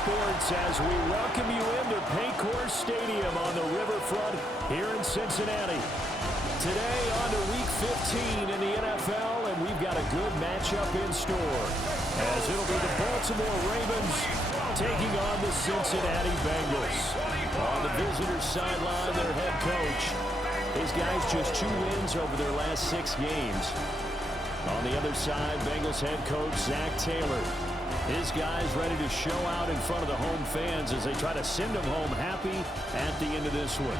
sports as we welcome you into Paycor Stadium on the riverfront here in Cincinnati. Today on to Week 15 in the NFL, and we've got a good matchup in store as it'll be the Baltimore Ravens taking on the Cincinnati Bengals. On the visitors' sideline, their head coach. These guys just 2 wins over their last 6 games. On the other side, Bengals head coach Zach Taylor. His guys ready to show out in front of the home fans as they try to send them home happy at the end of this one.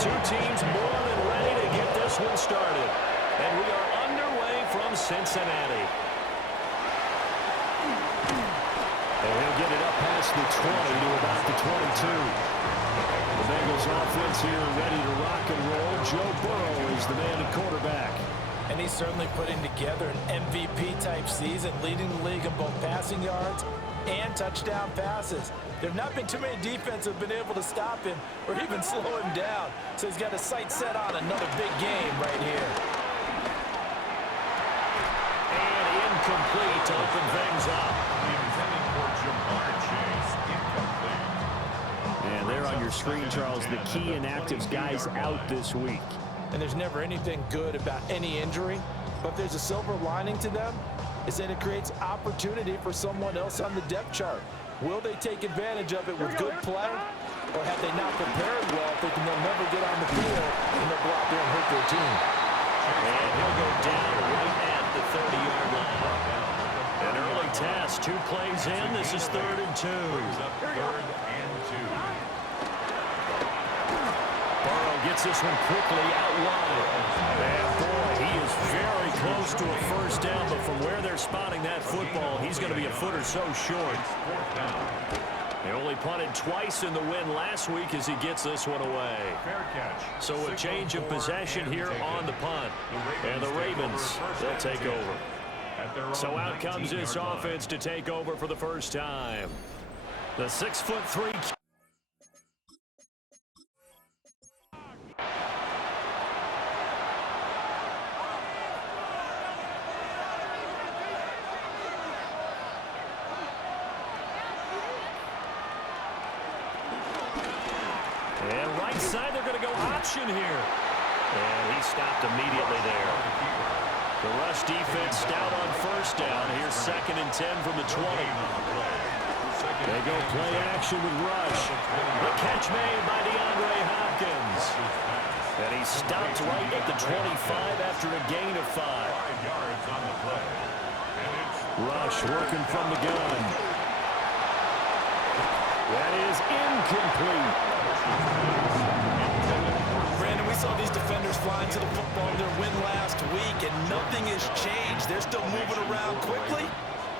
Two teams more than ready to get this one started. And we are underway from Cincinnati. And he'll get it up past the 20 to about the 22. The Bengals offense here ready to rock and roll. Joe Burrow is the man at quarterback. And he's certainly putting together an MVP-type season, leading the league in both passing yards and touchdown passes. There have not been too many defenses that have been able to stop him or even slow him down. So he's got his sights set on another big game right here. And incomplete to open things up. And there on your screen, Charles, the key inactives guys out this week. And there's never anything good about any injury, but there's a silver lining to them, is that it creates opportunity for someone else on the depth chart. Will they take advantage of it with good play, or have they not prepared well, thinking they'll never get on the field and they'll go out there and hurt their team? And he'll go down right at the 30-yard line. An early task, 2 plays in. This is 3rd and 2. Burrow gets this one quickly out wide. And boy, he is very close to a first down, but from where they're spotting that football, he's going to be a foot or so short. They only punted twice in the win last week as he gets this one away. So a change of possession here on the punt. And the Ravens, they'll take over. So out comes this offense to take over for the first time. The 6'3" and right side, they're going to go option here. And he stopped immediately there. The rush defense stout on first down. Here's 2nd and 10 from the 20. They go play action with Rush. The catch made by DeAndre Hopkins. And he stopped right at the 25 after a gain of 5. Rush working from the gun. That is incomplete. Brandon, we saw these defenders flying to the football in their win last week, and nothing has changed. They're still moving around quickly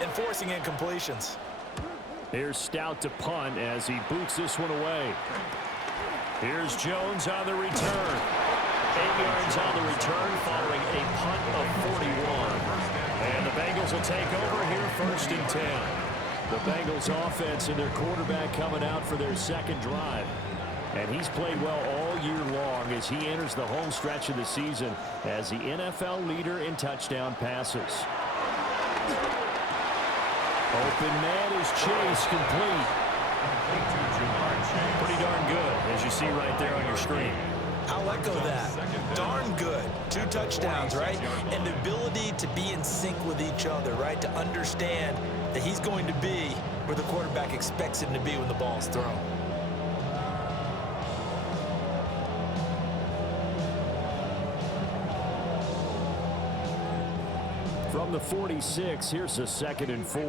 and forcing incompletions. Here's Stout to punt as he boots this one away. Here's Jones on the return. 8 yards on the return following a punt of 41. And the Bengals will take over here 1st and 10. The Bengals offense and their quarterback coming out for their 2nd drive. And he's played well all year long as he enters the home stretch of the season as the NFL leader in touchdown passes. Open man is Chase, complete. Pretty darn good, as you see right there on your screen. I'll echo that. Darn good. 2 touchdowns, right? And the ability to be in sync with each other, right? To understand that he's going to be where the quarterback expects him to be when the ball's thrown. From the 46, here's a 2nd and 4.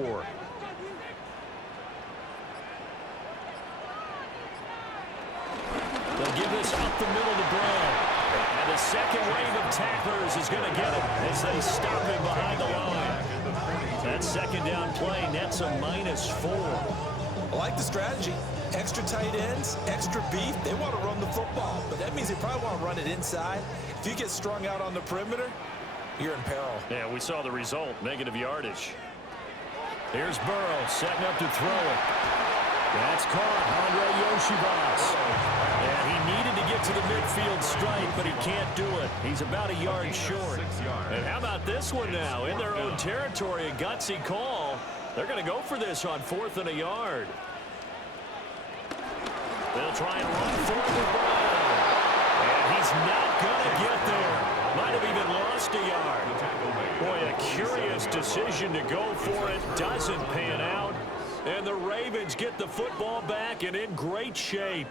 They'll give this up the middle to Brown. And the second wave of tacklers is going to get it as they stop him behind the line. That 2nd down play nets a -4. I like the strategy. Extra tight ends, extra beef. They want to run the football, but that means they probably want to run it inside. If you get strung out on the perimeter, you're in peril. Yeah, we saw the result, negative yardage. Here's Burrow setting up to throw it. That's caught, Andre Yoshibas. And he needed to get get to the midfield stripe, but he can't do it. He's about a yard short. And how about this one now? In their own territory, a gutsy call. They're going to go for this on 4th and a yard. They'll try and run for the Brown. And he's not going to get there. Might have even lost a yard. Boy, a curious decision to go for it. Doesn't pan out. And the Ravens get the football back and in great shape.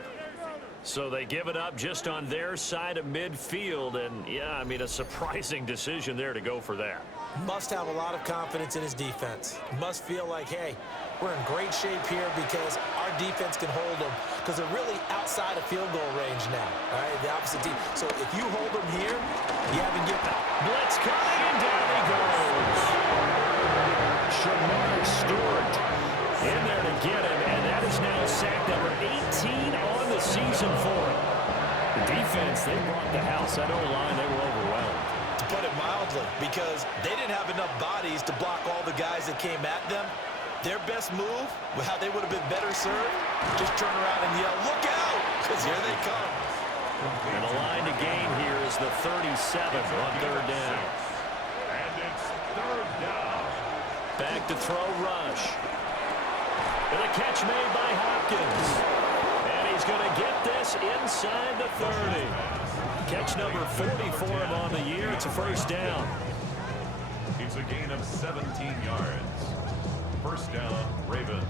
So they give it up just on their side of midfield. And, yeah, I mean, a surprising decision there to go for that. Must have a lot of confidence in his defense. Must feel like, hey, we're in great shape here because our defense can hold them, because they're really outside of field goal range now. All right, the opposite team. So if you hold them here, you haven't given up. Blitz coming, and down he goes. Shamar Stewart in there to get him, and that is now sack number 18 on the season for him. The defense, they brought the house. That O-line, they were overwhelmed. To put it mildly, because they didn't have enough bodies to block all the guys that came at them. Their best move, how they would have been better served, just turn around and yell, "Look out!" because here they come. And the line to gain here is the 37 on 3rd down. And it's 3rd down. Back to throw, Rush. And a catch made by Hopkins. And he's going to get this inside the 30. Catch number 40 for him on the year. It's a 1st down. It's a gain of 17 yards. 1st down, Ravens.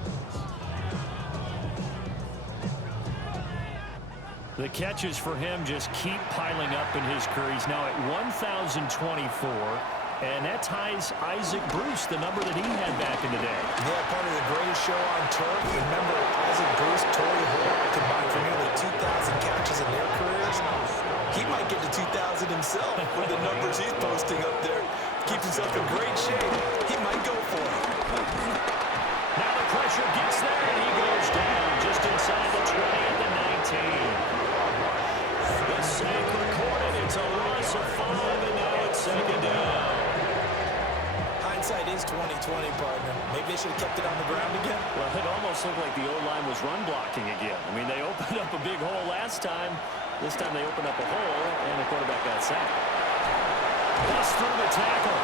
The catches for him just keep piling up in his career. He's now at 1,024. And that ties Isaac Bruce, the number that he had back in the day. Yeah, part of the greatest show on turf. Remember, Isaac Bruce, Torrey Hoare combined for nearly 2,000 catches in their careers. He might get to 2,000 himself with the numbers he's posting up there. Keeps himself in great shape. He might go for it. Now the pressure gets there, and he goes down just inside the 20 at the 19. The sack recorded. It's a loss of 5, and now it's 2nd down. Hindsight is 20/20, partner. Maybe they should have kept it on the ground again. Well, it almost looked like the O-line was run blocking again. I mean, they opened up a big hole last time. This time they opened up a hole, and the quarterback got sacked. Bust through the tackle.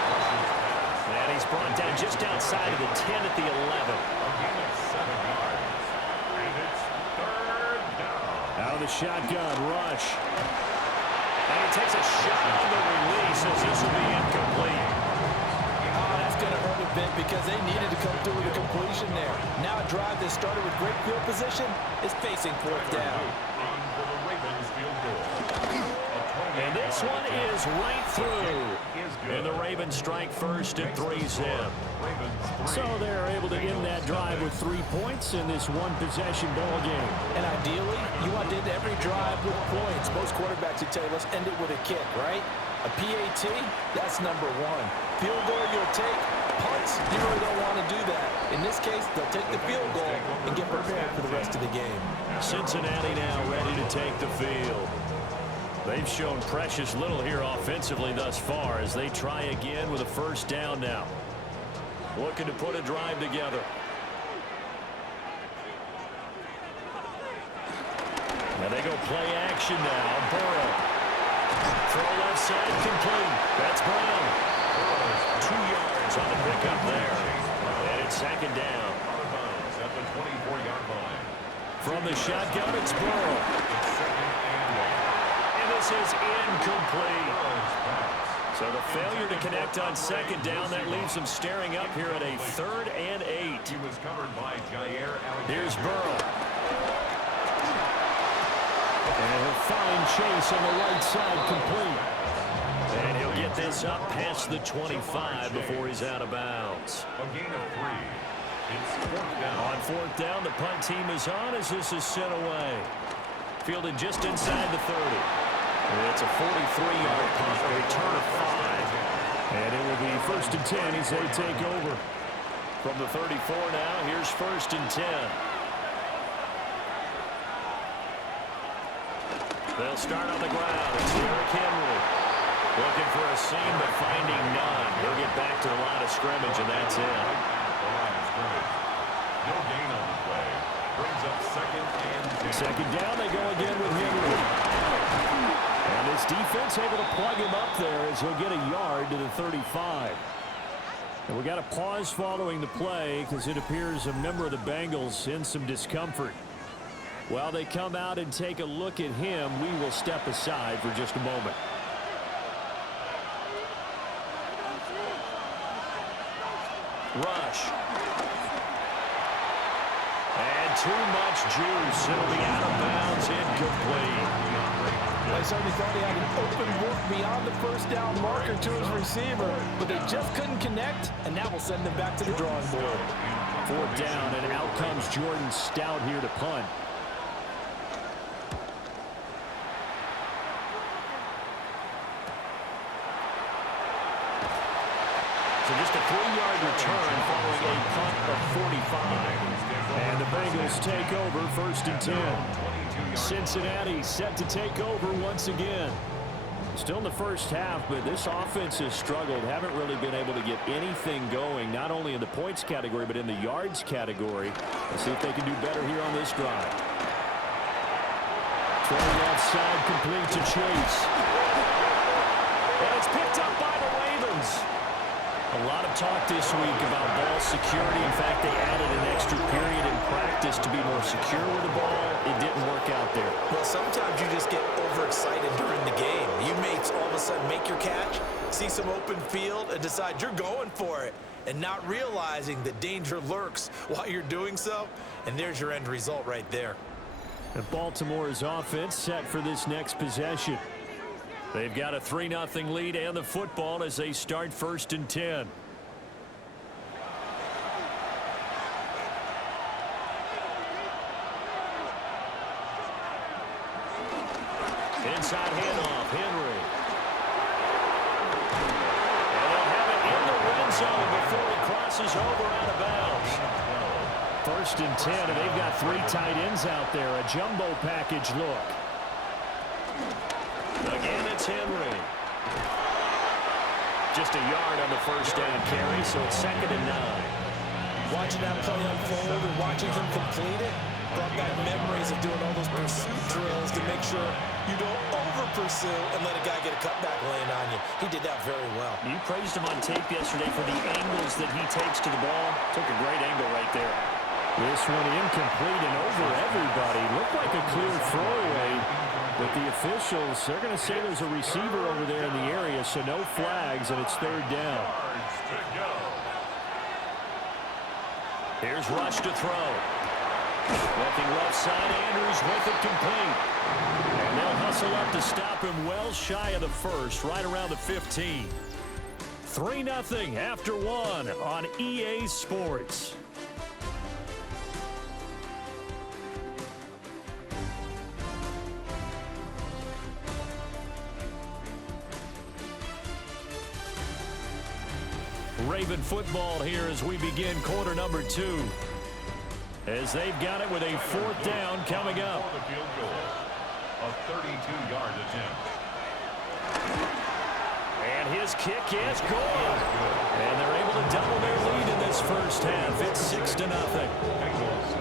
And he's brought down just outside of the 10 at the 11. A gain of 7 yards. And it's 3rd down. Out of the shotgun, Rush. And he takes a shot on the release as this will be incomplete. That's going to hurt a bit because they needed to come through with a completion there. Now a drive that started with great field position is facing 4th down. For the Ravens field goal. And this one is right through. And the Ravens strike first and 3's in. So they're able to end that drive with 3 points in this one-possession ball game. And ideally, you want to end every drive with points. Most quarterbacks would tell you, let's end it with a kick, right? A PAT, that's number 1. Field goal you'll take. Punts, you really don't want to do that. In this case, they'll take the field goal and get prepared for the rest of the game. Cincinnati now ready to take the field. They've shown precious little here offensively thus far as they try again with a 1st down now. Looking to put a drive together. And they go play action now. Burrow. Throw left side complete. That's Brown. 2 yards on the pickup there. And it's 2nd down. At the 24-yard line. From the shotgun, it's Burrow. And this is incomplete. So the failure to connect on 2nd down, that leaves them staring up here at a 3rd and 8. He was covered by Jair Alexander. Here's Burrow. And he'll find Chase on the right side complete. And he'll get this up past the 25 before he's out of bounds. A gain of 3. It's 4th down. On 4th down, the punt team is on as this is sent away. Fielded just inside the 30. It's a 43-yard punt, a return of 5. And it will be 1st and 10 as they take over. From the 34 now, here's 1st and 10. They'll start on the ground. It's Derrick Henry. Looking for a seam, but finding none. He'll get back to the line of scrimmage, and that's it. The line of scrimmage. No gain on the play. Brings up 2nd and 10. Second down, they go again with Henry. And this defense able to plug him up there as he'll get a yard to the 35. And we got a pause following the play because it appears a member of the Bengals in some discomfort. While they come out and take a look at him, we will step aside for just a moment. Rush. And too much juice. It'll be out of bounds, incomplete. I certainly thought he had an open look beyond the first down marker to his receiver, but they just couldn't connect, and that will send them back to the drawing board. 4th down, and out comes Jordan Stout here to punt. So just a 3-yard return following a punt of 45. And the Bengals take over 1st and 10. Cincinnati set to take over once again. Still in the first half, but this offense has struggled. Haven't really been able to get anything going, not only in the points category, but in the yards category. Let's see if they can do better here on this drive. 20 left side, complete to Chase. And it's picked up by the Ravens. A lot of talk this week about ball security. In fact, they added an extra period in practice to be more secure with the ball. It didn't work out there. Well, sometimes you just get overexcited during the game. You mates all of a sudden make your catch, see some open field, and decide you're going for it, and not realizing that danger lurks while you're doing so. And there's your end result right there. And Baltimore's offense set for this next possession. They've got a 3-0 lead and the football as they start 1st and 10. Inside handoff, Henry. And they'll have it in the red zone before he crosses over out of bounds. 1st and 10, and they've got 3 tight ends out there. A jumbo package look. Again, it's Henry. Just a yard on the 1st down carry, so it's 2nd and 9. Watching that play unfold and watching him complete it brought back memories of doing all those pursuit drills to make sure you don't over-pursue and let a guy get a cutback lane on you. He did that very well. You praised him on tape yesterday for the angles that he takes to the ball. Took a great angle right there. This one incomplete and over everybody. Looked like a clear throwaway. But the officials, they're going to say there's a receiver over there in the area, so no flags, and it's 3rd down. Here's Rush to throw. Looking left side, Andrews with it complete. And they'll hustle up to stop him well shy of the 1st, right around the 15. 3-0 after 1 on EA Sports. Raven football here as we begin quarter number 2. As they've got it with a 4th down coming up. The field goal, a 32-yard attempt. And his kick is good. And they're able to double their lead in this first half. It's 6-0.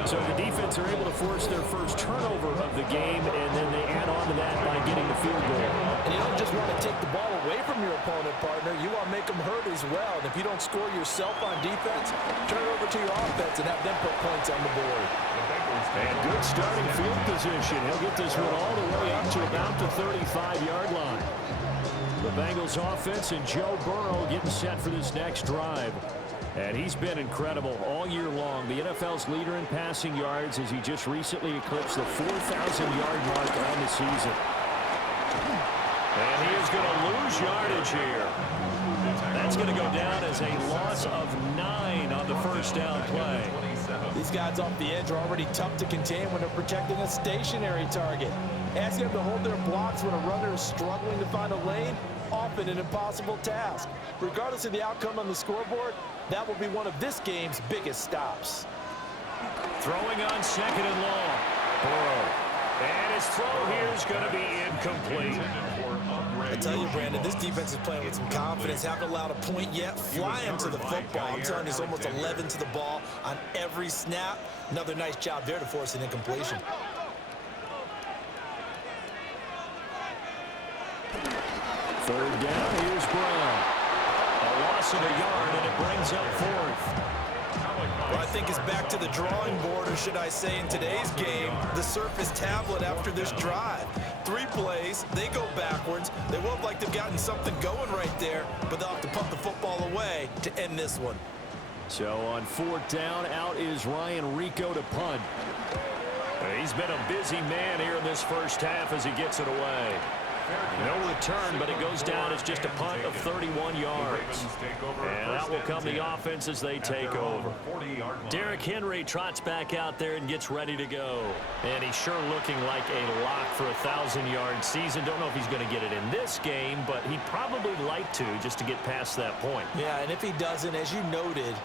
So the defense are able to force their first turnover of the game, and then they add on to that by getting the field goal. And you don't just want to take the ball away from your opponent, partner. You want to make them hurt as well. And if you don't score yourself on defense, turn it over to your offense and have them put points on the board. And good starting field position. He'll get this one all the way up to about the 35-yard line. The Bengals offense and Joe Burrow getting set for this next drive. And he's been incredible all year long. The NFL's leader in passing yards as he just recently eclipsed the 4,000-yard mark on the season. And he is going to lose yardage here. That's going to go down as a loss of 9 on the first down play. These guys off the edge are already tough to contain when they're protecting a stationary target. Asking them to hold their blocks when a runner is struggling to find a lane, often an impossible task. Regardless of the outcome on the scoreboard, that will be one of this game's biggest stops. Throwing on 2nd and long. Burrow. And his throw here is going to be incomplete. I tell you, Brandon, this defense is playing with some confidence. Haven't allowed a point yet. Flying to the football. I'm telling you, it's almost 11 to the ball on every snap. Another nice job there to force an incompletion. Third down, here's Brown. A loss of a yard, and it brings up fourth. Well, I think it's back to the drawing board, or should I say in today's game, the Surface tablet after this drive. 3 plays, they go backwards. They look like they've gotten something going right there, but they'll have to punt the football away to end this one. So on fourth down, out is Ryan Rico to punt. He's been a busy man here in this first half as he gets it away. No return, but it goes down as just a punt of 31 yards. And that will come the offense as they take over. Derrick Henry trots back out there and gets ready to go. And he's sure looking like a lock for a 1,000-yard season. Don't know if he's going to get it in this game, but he'd probably like to just to get past that point. Yeah, and if he doesn't, as you noted,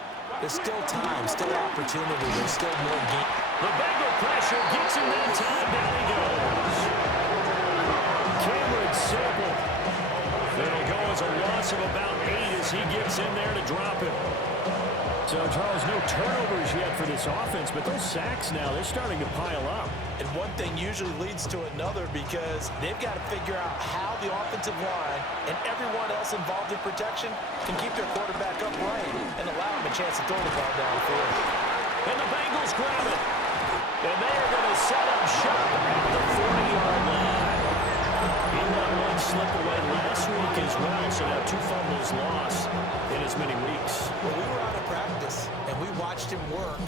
there's still time, still opportunity. There's still more game. The Bengal pressure gets him that time. Down he goes. Cameron Sample. It'll go as a loss of about 8 as he gets in there to drop it. So, Charles, no turnovers yet for this offense, but those sacks now, they're starting to pile up. And one thing usually leads to another because they've got to figure out how the offensive line and everyone else involved in protection can keep their quarterback upright and allow him a chance to throw the ball downfield. And the Bengals grab it. And they are going to set up shop at the 40-yard line. He let one slip away last week as well, so now 2 fumbles lost in as many weeks. Well, we were out of practice, and we watched him work.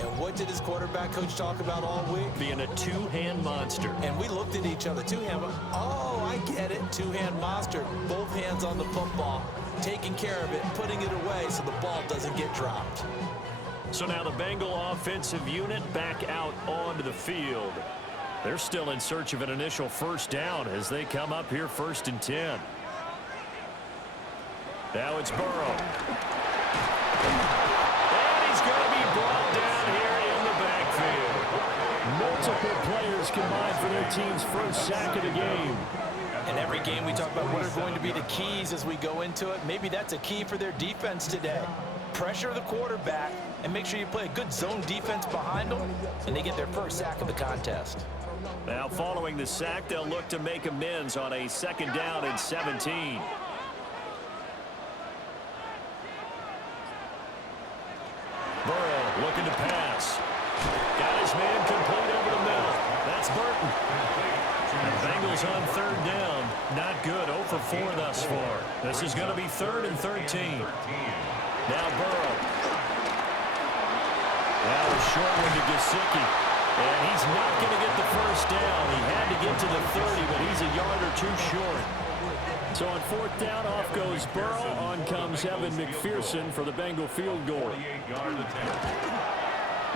And what did his quarterback coach talk about all week? Being a 2-hand monster. And we looked at each other. 2-hand. Oh, I get it. 2-hand monster. Both hands on the football, taking care of it, putting it away so the ball doesn't get dropped. So now the Bengal offensive unit back out onto the field. They're still in search of an initial first down as they come up here 1st and 10. Now it's Burrow. And he's going to be brought down here in the backfield. Multiple players combined for their team's first sack of the game. In every game we talk about what are going to be the keys as we go into it. Maybe that's a key for their defense today. Pressure the quarterback and make sure you play a good zone defense behind them, and they get their first sack of the contest. Now following the sack, they'll look to make amends on a 2nd down and 17. Burrow looking to pass. Got his man complete over the middle. That's Burton. And Bengals on 3rd down. Not good. 0 for 4 thus far. This is going to be 3rd and 13. Now Burrow. Now a short one to Gesicki. And he's not going to get the first down. He had to get to the 30, but he's a yard or 2 short. So on 4th down, off goes Burrow. On comes Evan McPherson for the Bengal field goal.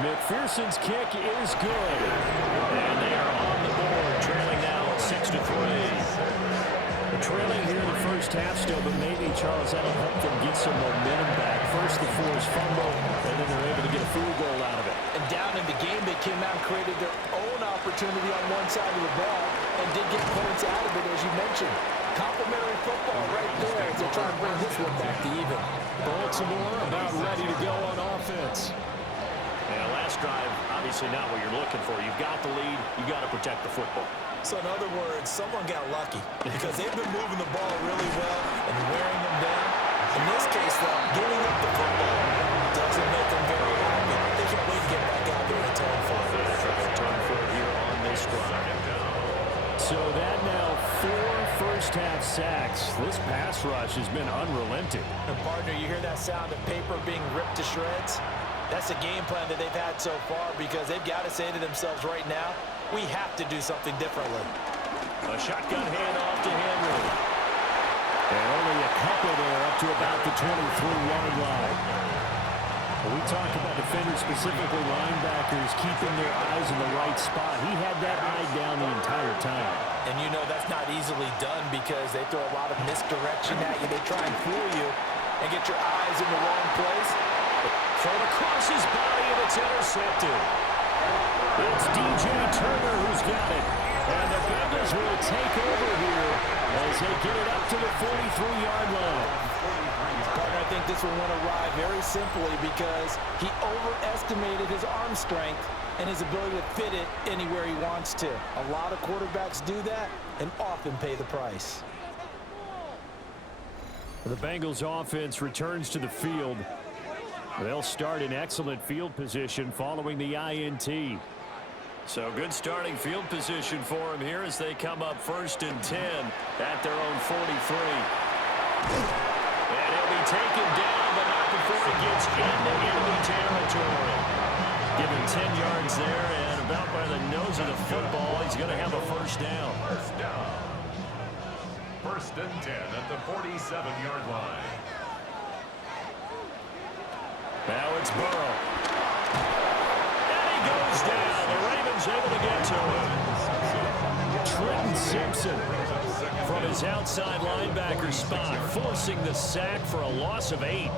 McPherson's kick is good. And they are on the board, trailing now 6-3. They're trailing here in the first half still, but maybe, Charles, that'll help them get some momentum back. First, the forced fumble, and then they're able to get a field goal out of it. And down in the game, they came out and created their own opportunity on one side of the ball and did get points out of it, as you mentioned. Complimentary football right there as they try to bring this one back to even. Baltimore about ready to go on offense. Yeah, last drive, obviously not what you're looking for. You've got the lead. You've got to protect the football. So in other words, someone got lucky because they've been moving the ball really well and wearing them down. In this case, though, giving up the football doesn't make them very happy. They can't wait to get back out there and turn for it. Turn for it here on this drive. So that now 4 first-half sacks. This pass rush has been unrelenting. And partner, you hear that sound of paper being ripped to shreds? That's the game plan that they've had so far because they've got to say to themselves right now, we have to do something differently. A shotgun handoff to Henry. And only a couple there up to about the 23-yard line. When we talk about defenders, specifically linebackers, keeping their eyes in the right spot. He had that eye down the entire time. And you know that's not easily done because they throw a lot of misdirection at you. They try and fool you and get your eyes in the wrong place. Thrown across his body, and it's intercepted. It's DJ Turner who's got it. And the Bengals will take over here as they get it up to the 43-yard line. Partner, I think this one went awry very simply because he overestimated his arm strength and his ability to fit it anywhere he wants to. A lot of quarterbacks do that and often pay the price. The Bengals offense returns to the field. They'll start in excellent field position following the INT. So good starting field position for them here as they come up 1st and 10 at their own 43. And he'll be taken down, but not before he gets into enemy territory. Given 10 yards there and about by the nose of the football, he's going to have a first down. First down. 1st and 10 at the 47-yard line. Now it's Burrow. And he goes down. The Ravens able to get to him. Trenton Simpson from his outside linebacker spot, forcing the sack for a loss of 8.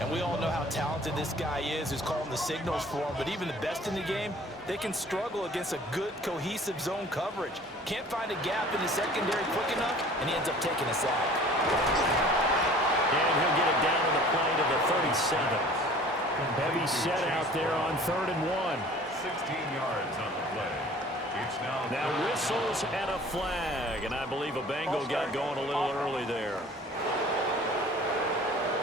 And we all know how talented this guy is who's calling the signals for him. But even the best in the game, they can struggle against a good, cohesive zone coverage. Can't find a gap in the secondary quick enough, and he ends up taking a sack. And he'll get it down to the play to the 37. Heavy set out there on 3rd and 1. 16 yards on the play. It's now whistles and a flag. And I believe a Bengal got going a little early there.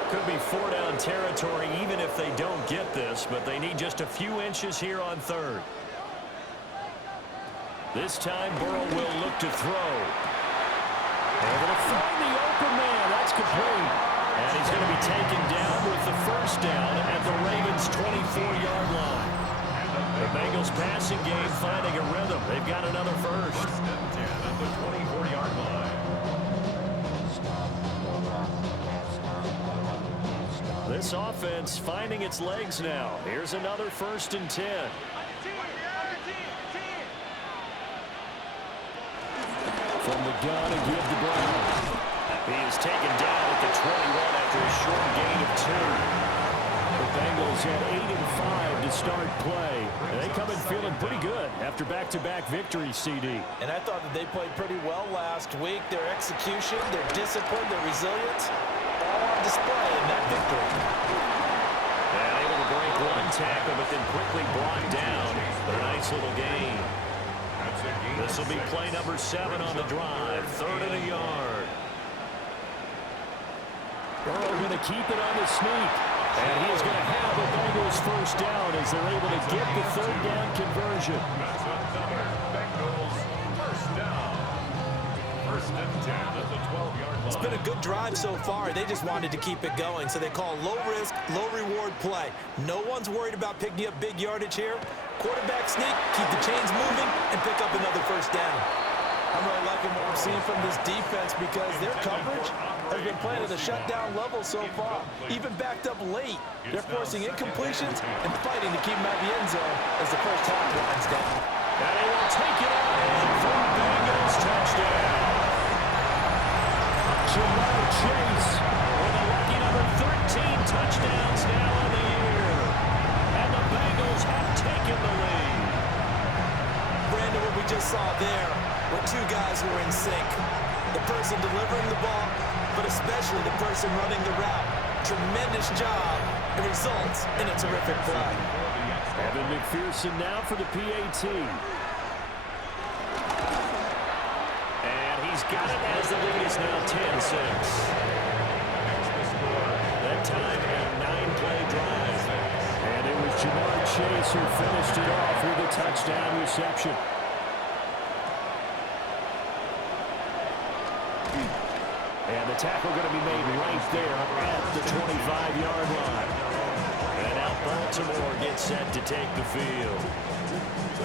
Could be 4-down territory even if they don't get this, but they need just a few inches here on 3rd. This time Burrow will look to throw. Able to find the open man. That's complete. And he's going to be taken down with the first down at the Ravens' 24-yard line. The Bengals passing game finding a rhythm. They've got another first. 1st and 10 at the 24-yard line. This offense finding its legs now. Here's another 1st and 10. From the gun and give to Brown. He is taken down at the 21 after a short gain of 2. The Bengals had 8 and 5 to start play. And they come in feeling pretty good after back-to-back victories, CD. And I thought that they played pretty well last week. Their execution, their discipline, their resilience, all on display in that victory. And able to break one tackle, but then quickly brought down. But a nice little gain. This will be play number 7 on the drive. 3rd and a yard. Burrow going to keep it on the sneak. And he is going to have the Bengals first down as they're able to get the 3rd down conversion. That's another Bengals first down. 1st and 10 at the 12-yard line. It's been a good drive so far. They just wanted to keep it going, so they call low-risk, low-reward play. No one's worried about picking up big yardage here. Quarterback sneak, keep the chains moving, and pick up another first down. I'm really liking what I'm seeing from this defense because their coverage has been playing at a shutdown level so far. Even backed up late, they're forcing incompletions and fighting to keep them out of the end zone as the first half winds down. And he will take it out for a Bengals touchdown. Jamar Chase with a lucky number 13 touchdowns now on the year. And the Bengals have taken the lead. Brandon, what we just saw there were two guys who were in sync. The person delivering the ball, but especially the person running the route. Tremendous job. It results in a terrific play. Evan McPherson now for the PAT. And he's got it as the lead is now 10-6. That time a 9-play drive. And it was Jamar Chase who finished it off with a touchdown reception. And the tackle going to be made right there at the 25-yard line. And now Baltimore gets set to take the field.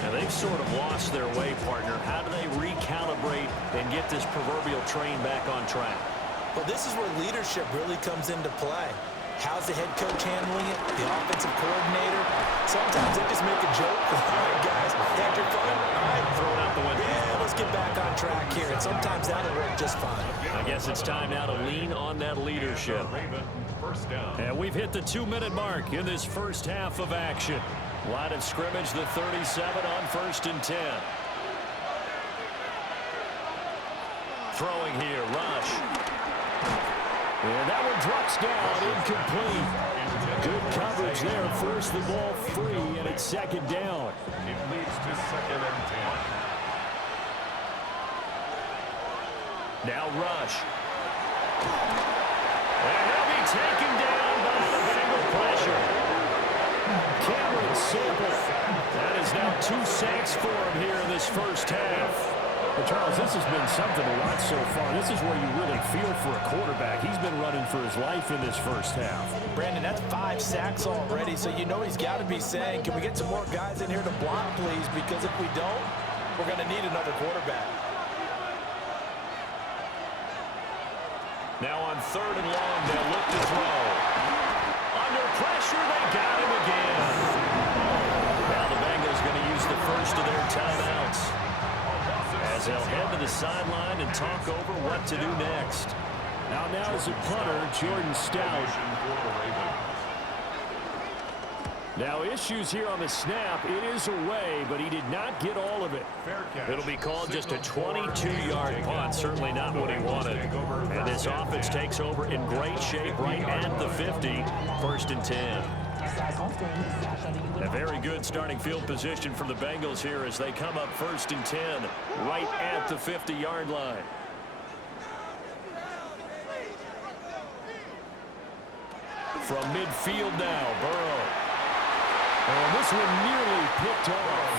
And they've sort of lost their way, partner. How do they recalibrate and get this proverbial train back on track? Well, this is where leadership really comes into play. How's the head coach handling it? The offensive coordinator? Sometimes they just make a joke. All right, guys, had your fun? All right, Throw it out the window. Yeah, let's get back on track here. And sometimes that'll work just fine. I guess it's time now to lean on that leadership. First down. And we've hit the 2-minute mark in this first half of action. Line of scrimmage, the 37 on 1st and 10. throwing here. Rush. And that one drops down, incomplete. Good coverage there. Forced the ball free, and it's second down. It leads to 2nd and 10. Now Rush. And he'll be taken down by the Bengal pressure. Cameron Sample. That is now 2 sacks for him here in this first half. Well, Charles, this has been something to watch so far. This is where you really feel for a quarterback. He's been running for his life in this first half. Brandon, that's 5 sacks already, so you know he's got to be saying, can we get some more guys in here to block, please? Because if we don't, we're going to need another quarterback. Now on 3rd and long, they'll look to throw. Under pressure, they got him again. Now the Bengals going to use the first of their timeouts, as they'll head to the sideline and talk over what to do next. Now is a punter, Jordan Stout. Now issues here on the snap. It is away, but he did not get all of it. It'll be called just a 22-yard punt. Certainly not what he wanted. And this offense takes over in great shape right at the 50. 1st and 10. A very good starting field position for the Bengals here as they come up 1st and 10 right at the 50-yard line. From midfield now, Burrow. And this one nearly picked off.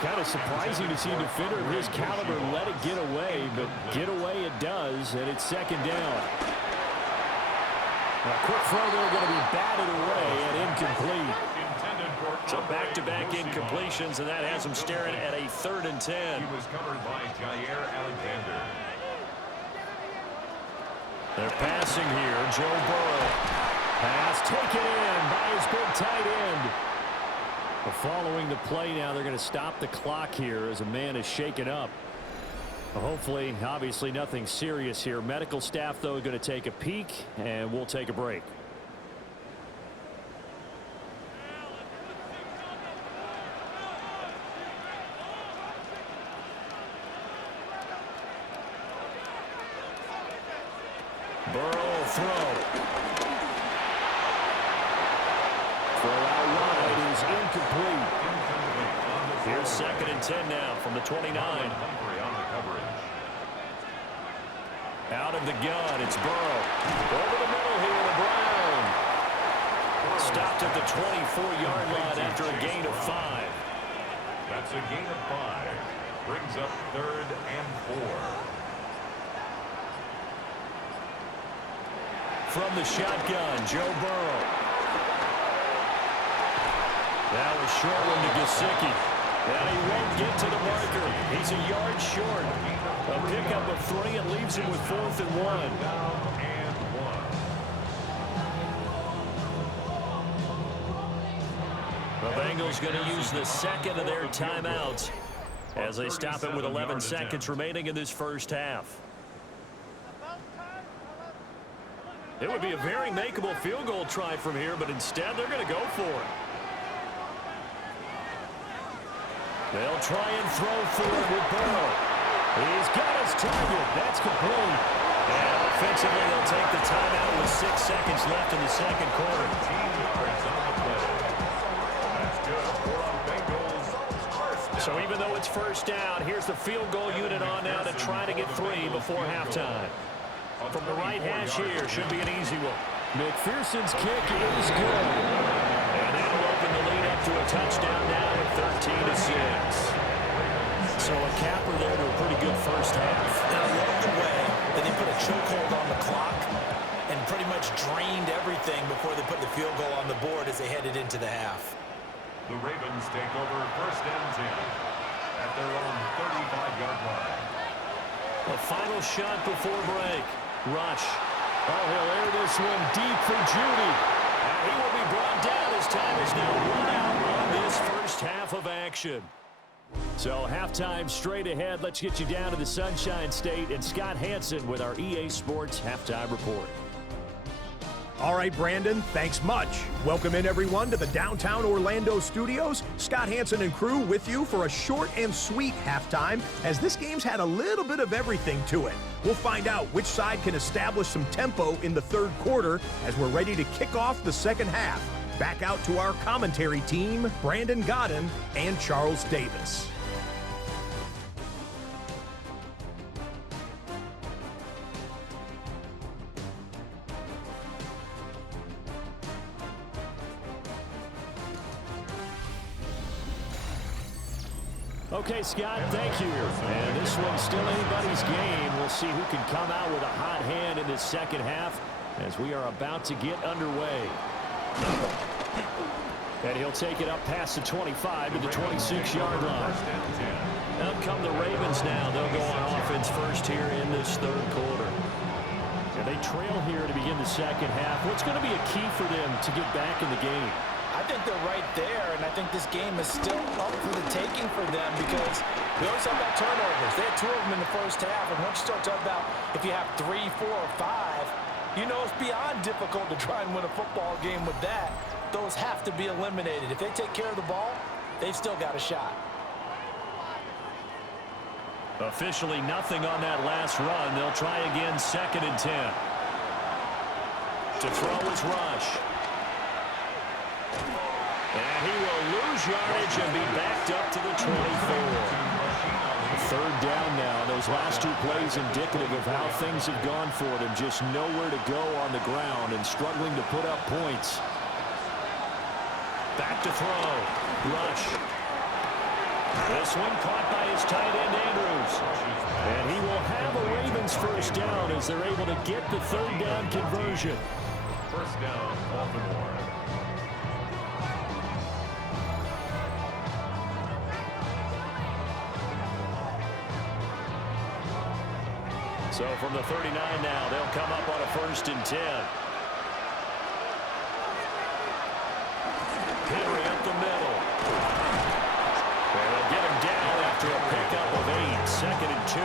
Kind of surprising to see a defender of his caliber let it get away, but get away it does, and it's 2nd down. A quick throw there going to be batted away and incomplete. So back-to-back incompletions, and that has him staring at a 3rd and 10. He was covered by Jair Alexander. They're passing here. Joe Burrow. Pass taken in by his big tight end. Well, following the play now, they're going to stop the clock here as a man is shaken up. Well, hopefully, obviously nothing serious here. Medical staff, though, going to take a peek, and we'll take a break. Burrow throw. Throw out wide is incomplete. Here's 2nd and 10 now from the 29. Out of the gun, it's Burrow. Over the middle here to Brown. Stopped at the 24-yard line after a gain of 5. That's a gain of 5. Brings up 3rd and 4. From the shotgun, Joe Burrow. That was short one to Gesicki. And he won't get to the marker. He's a yard short. A pickup of 3 and leaves him with 4th and 1. The Bengals going to use the 2nd of their timeouts as they stop it with 11 seconds remaining in this first half. It would be a very makeable field goal try from here, but instead they're going to go for it. They'll try and throw forward with Burrow. He's got his target. That's complete. And offensively, they'll take the timeout with 6 seconds left in the second quarter. 18 yards on the play. That's good for our Bengals. So even though it's 1st down, here's the field goal unit on now to try to get 3 before halftime. From the right hash here, should be an easy one. McPherson's kick is good. And that'll open the lead up to a touchdown now at 13-6. So a capper there to a pretty good first half. And I love the way that they put a chokehold on the clock and pretty much drained everything before they put the field goal on the board as they headed into the half. The Ravens take over 1st and 10 at their own 35-yard line. A final shot before break. Rush. Oh, he'll air this one deep for Judy. And he will be brought down as time is now run out on this first half of action. So halftime straight ahead. Let's get you down to the Sunshine State and Scott Hansen with our EA Sports Halftime Report. All right, Brandon, thanks much. Welcome in, everyone, to the downtown Orlando studios. Scott Hansen and crew with you for a short and sweet halftime, as this game's had a little bit of everything to it. We'll find out which side can establish some tempo in the third quarter as we're ready to kick off the second half. Back out to our commentary team, Brandon Godden and Charles Davis. Okay, Scott, thank you. And this one's still anybody's game. We'll see who can come out with a hot hand in this second half as we are about to get underway. And he'll take it up past the 25 to the 26-yard line. Out come the Ravens now. They'll go on offense first here in this third quarter. And they trail here to begin the second half. What's going to be a key for them to get back in the game? I think they're right there, and I think this game is still up for the taking for them because we always talk about turnovers. They had 2 of them in the first half, and once you start talking about if you have 3, 4, or 5, you know it's beyond difficult to try and win a football game with that. Those have to be eliminated. If they take care of the ball, they've still got a shot. Officially nothing on that last run. They'll try again, 2nd and 10. To throw is Rush. And he will lose yardage and be backed up to the 24. Third down now. Those last 2 plays indicative of how things have gone for them. Just nowhere to go on the ground and struggling to put up points. Back to throw. Rush. This one caught by his tight end, Andrews. And he will have a Ravens first down as they're able to get the third down conversion. First down, Baltimore. So from the 39 now, they'll come up on a 1st and 10. Henry up the middle. And they'll get him down after a pickup of 8. 2nd and 2.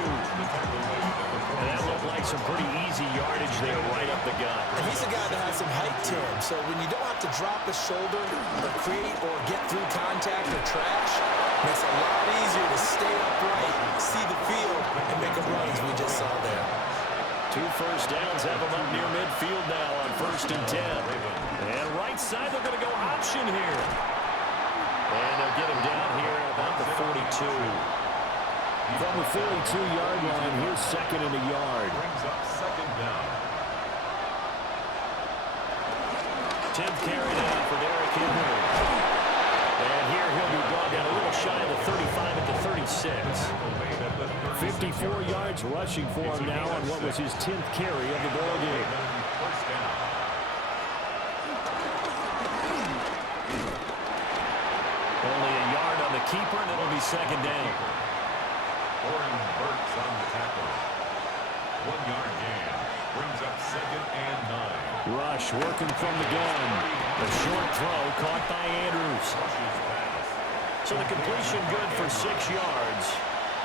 And that looked like some pretty easy yardage there right up the gut. And he's a guy that has some height to him, so when you don't have to drop his shoulder or create or get through contact or trash, it makes it a lot easier to stay upright, see the field, and make a run as we just saw there. 2 first downs have him up near midfield now on 1st and 10. And right side, they're going to go option here. And they'll get him down here at about the 42. From the 42-yard line, here's 2nd and a yard. Brings up 2nd down. 10th carry now for Derrick Henry. And here he'll be brought down a little shy of the 35 at the 36. 54 yards rushing for him now on what was his 10th carry of the ball game. First down. Only a yard on the keeper, and it'll be 2nd down. Oren Burks on the tackle. 1-yard gain. Brings up 2nd and 9. Rush working from the gun. A short throw caught by Andrews. So the completion good for 6 yards.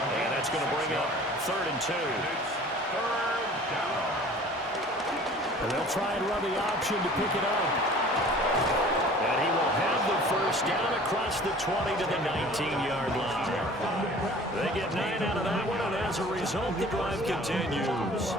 And that's going to bring up 3rd and 2. Third down. And they'll try and run the option to pick it up. And he will have the first down across the 20 to the 19-yard line. They get 9 out of that one, and as a result, the drive continues.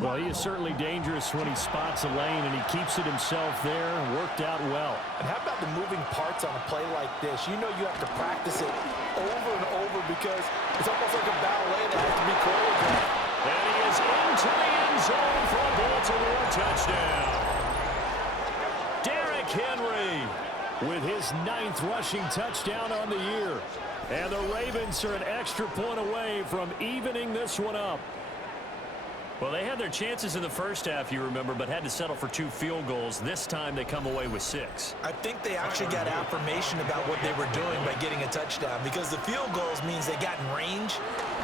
Well, he is certainly dangerous when he spots a lane, and he keeps it himself there. Worked out well. And how about the moving parts on a play like this? You know you have to practice it over and over because it's almost like a ballet that has to be choreographed. And he is into the end zone for a Baltimore touchdown. Derrick Henry with his 9th rushing touchdown on the year. And the Ravens are an extra point away from evening this one up. Well, they had their chances in the first half, you remember, but had to settle for 2 field goals. This time they come away with 6. I think they actually got affirmation about what they were doing by getting a touchdown because the field goals means they got in range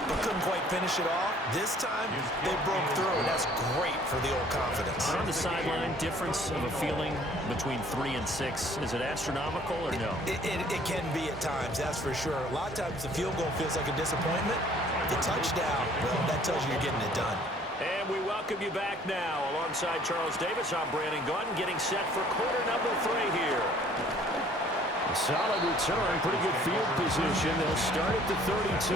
but couldn't quite finish it off. This time, they broke through, and that's great for the old confidence. On the sideline, difference of a feeling between 3 and 6. Is it astronomical or no? It can be at times, that's for sure. A lot of times the field goal feels like a disappointment. The touchdown, well, that tells you you're getting it done. And we welcome welcome you back now. Alongside Charles Davis, I'm Brandon Gunn, getting set for quarter number 3 here. A solid return, pretty good field position. They'll start at the 32.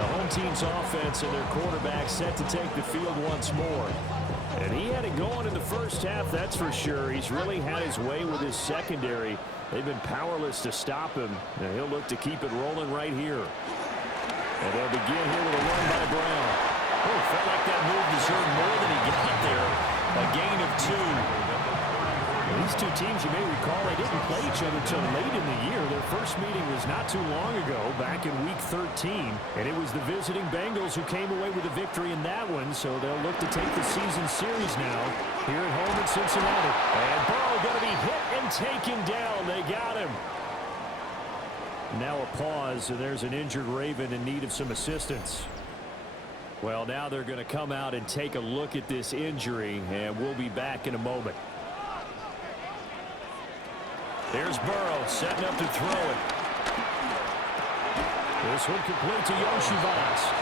The home team's offense and their quarterback set to take the field once more. And he had it going in the first half, that's for sure. He's really had his way with his secondary. They've been powerless to stop him, and he'll look to keep it rolling right here. And they'll begin here with a run by Brown. Oh, felt like that move deserved more than he got there. A gain of 2. These two teams, you may recall, they didn't play each other until late in the year. Their first meeting was not too long ago, back in Week 13. And it was the visiting Bengals who came away with a victory in that one, so they'll look to take the season series now here at home in Cincinnati. And Burrow going to be hit and taken down. They got him. Now a pause, and there's an injured Raven in need of some assistance. Well, now they're going to come out and take a look at this injury, and we'll be back in a moment. There's Burrow setting up to throw it. This one complete to Yoshivas.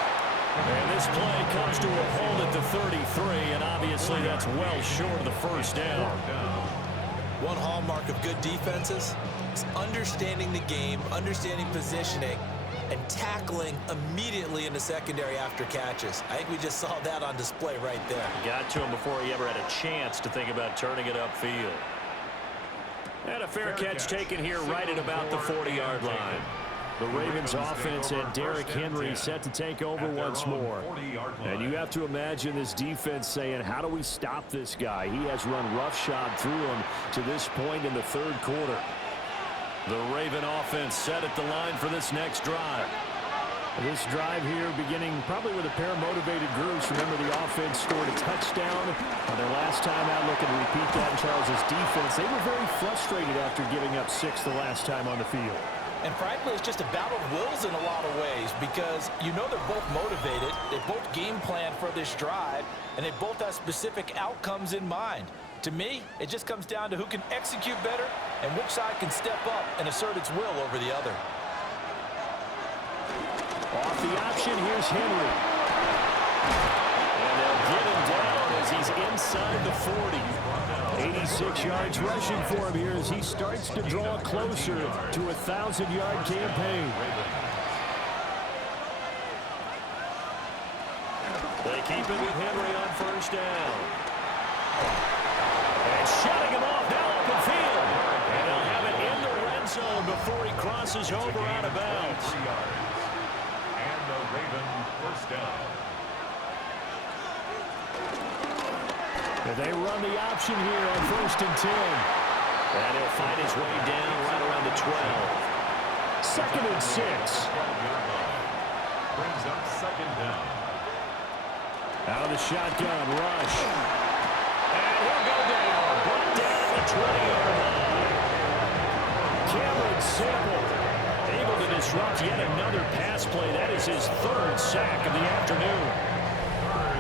And this play comes to a hold at the 33, and obviously that's well short of the first down. One hallmark of good defenses is understanding the game, understanding positioning, and tackling immediately in the secondary after catches. I think we just saw that on display right there. Got to him before he ever had a chance to think about turning it upfield. And a fair catch taken here right at about the 40-yard line. The Ravens offense and Derrick Henry set to take over once more. And you have to imagine this defense saying, how do we stop this guy? He has run roughshod through him to this point in the third quarter. The Raven offense set at the line for this next drive. This drive here beginning probably with a pair of motivated groups. Remember, the offense scored a touchdown on their last time out. Looking to repeat that in Charles's defense. They were very frustrated after giving up 6 the last time on the field. And frankly, it's just a battle of wills in a lot of ways because you know they're both motivated. They both game plan for this drive, and they both have specific outcomes in mind. To me, it just comes down to who can execute better and which side can step up and assert its will over the other. Off the option, here's Henry. And they'll get him down as he's inside the 40. 86 yards rushing for him here as he starts to draw closer to a 1,000-yard campaign. They keep it with Henry on first down. And shutting him off now open field. And they'll have it in the red zone before he crosses over out of bounds. Raven first down. And they run the option here on 1st and 10. And he'll find his way down right around the 12. 2nd and 6. Brings up 2nd down. Out of the shotgun, rush. And he'll go down. Brought down the 20-yard line. Cameron Sample able to disrupt yet another pass play. That is his 3rd sack of the afternoon.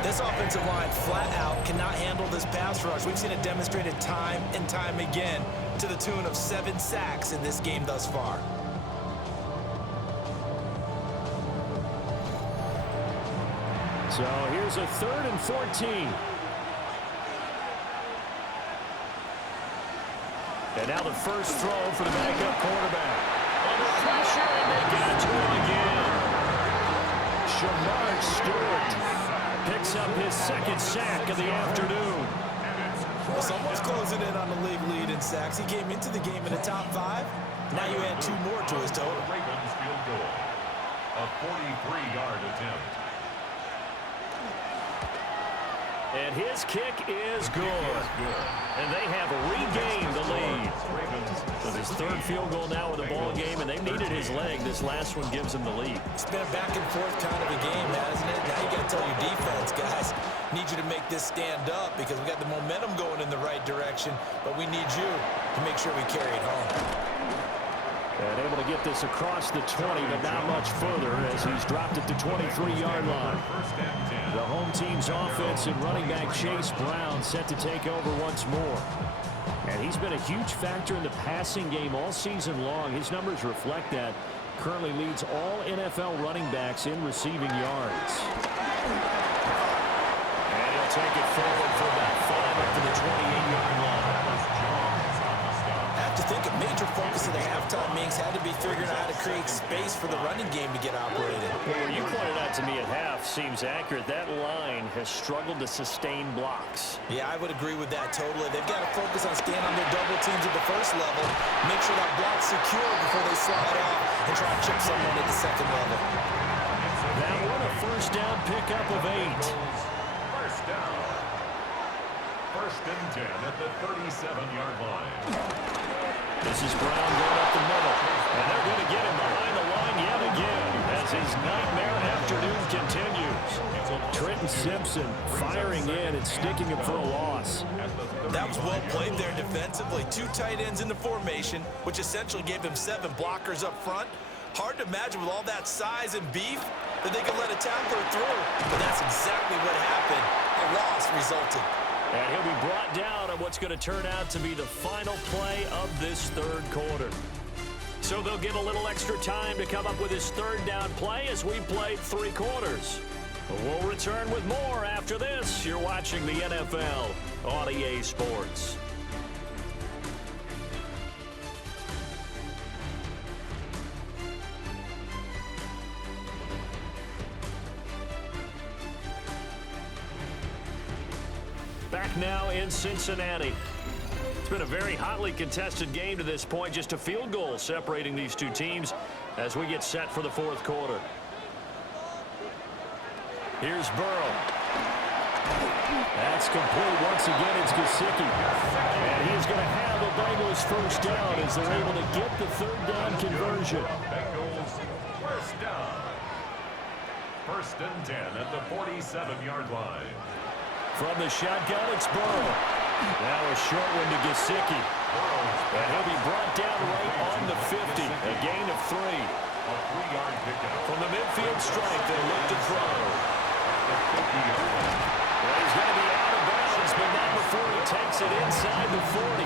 This offensive line flat out cannot handle this pass rush. We've seen it demonstrated time and time again to the tune of 7 sacks in this game thus far. So here's a 3rd and 14. And now the first throw for the backup quarterback. Under pressure, and they got to him again. Shamar Stewart picks up his 2nd sack of the afternoon. Well, someone's closing in on the league lead in sacks. He came into the game in the top 5. Now you add 2 more to his total. Ravens field goal. A 43-yard attempt. And his kick is good. And they have regained the lead. So his 3rd field goal now with the ball game, and they needed his leg. This last one gives them the lead. It's been a back-and-forth kind of a game, hasn't it? Now you got to tell your defense, guys, need you to make this stand up because we got the momentum going in the right direction, but we need you to make sure we carry it home. And able to get this across the 20, but not much further as he's dropped at the 23-yard line. The home team's offense and running back Chase Brown set to take over once more. And he's been a huge factor in the passing game all season long. His numbers reflect that. Currently leads all NFL running backs in receiving yards. And take it forward for about 5 up to the 28-yard line. I have to think a major focus of the halftime meetings had to be figuring out how to create space for the running game to get operated. Well, what you pointed out to me at half seems accurate. That line has struggled to sustain blocks. Yeah, I would agree with that totally. They've got to focus on staying on their double teams at the first level, make sure that block's secure before they slide off and try to chip someone at the second level. That one a first down pickup of 8. First down. First and 10 at the 37-yard line. This is Brown going up the middle. And they're going to get him behind the line yet again as his nightmare afternoon continues. Trenton Simpson firing in and sticking him for a loss. That was well played there defensively. 2 tight ends in the formation, which essentially gave him 7 blockers up front. Hard to imagine with all that size and beef that they could let a tackler through. But that's exactly what happened. A loss resulted. And he'll be brought down on what's going to turn out to be the final play of this third quarter. So they'll get a little extra time to come up with his third down play as we played 3 quarters. We'll return with more after this. You're watching the NFL on EA Sports. Back now in Cincinnati. It's been a very hotly contested game to this point. Just a field goal separating these two teams as we get set for the fourth quarter. Here's Burrow. That's complete. Once again, it's Gesicki. And he's going to have the Bengals first down as they're able to get the third down conversion. Bengals first down. First and 10 at the 47-yard line. From the shotgun, it's Burrow. Now a short one to Gesicki. And he'll be brought down right on the 50. A gain of 3. A 3-yard pickup. From the midfield stripe, they look to throw. Well, he's going to be out of bounds, but not before he takes it inside the 40.